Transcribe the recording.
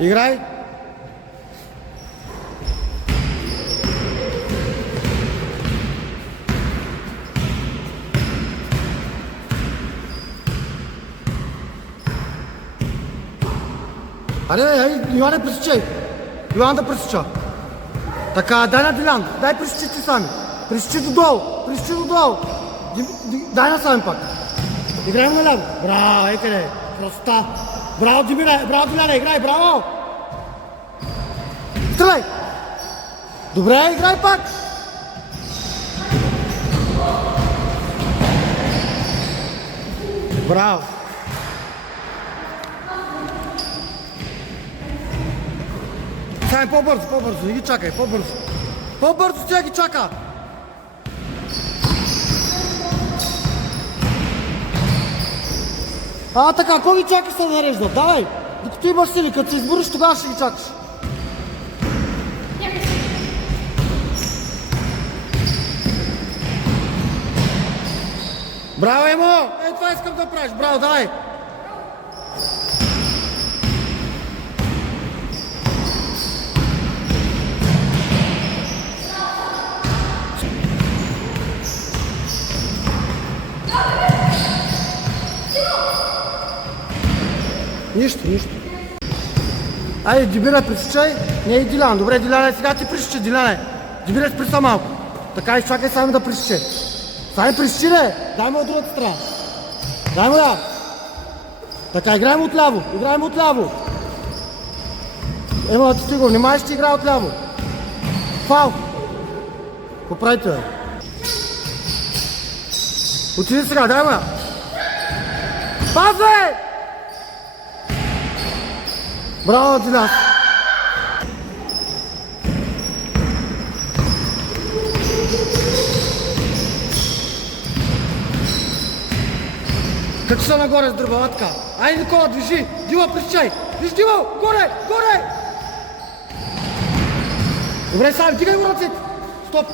Играй. Хайде, Иване, пресичай. Иван да пресича. Така, дай на Дилян. Дай пресичи ти сами. Пресичи додолу. Пресичи додолу. Дай на сами пак. Играем наляво. Браво, ей къде. Проста. Браво, Димире. Браво, Диляне. Играй, браво. Стреляй. Добре, играй пак. Браво. Сами по-бързо, не ги чакай, по-бързо. По-бързо тя ги чака. Така, ако ги чакаш се нарежда? Давай, докато имаш сили, като се избориш, тогава ще ги чакаш. Браво, Емо! Това искам да правиш, браво, давай! Нищо. Айде, Димира, пресичай. Не и Дилян. Добре, Диляне, сега ти пресичай, Диляне. Димира, сприса малко. Така, изчакай сами да пресичай. Сами пресичи, не. Дай му от другата страна. Дай му я. Така, играем отляво. Ема, ти го, внимай, ще играе отляво. Фал. Какво правите, бе? Отиди сега, дай му я. Пазвай! Браво, Дилян! Качи се нагоре с дърбава така. Айде, Никола, движи! Дила, пресичай! Виж, Дила! Горе! Добре, сами, дигай го ръцете! Стоп!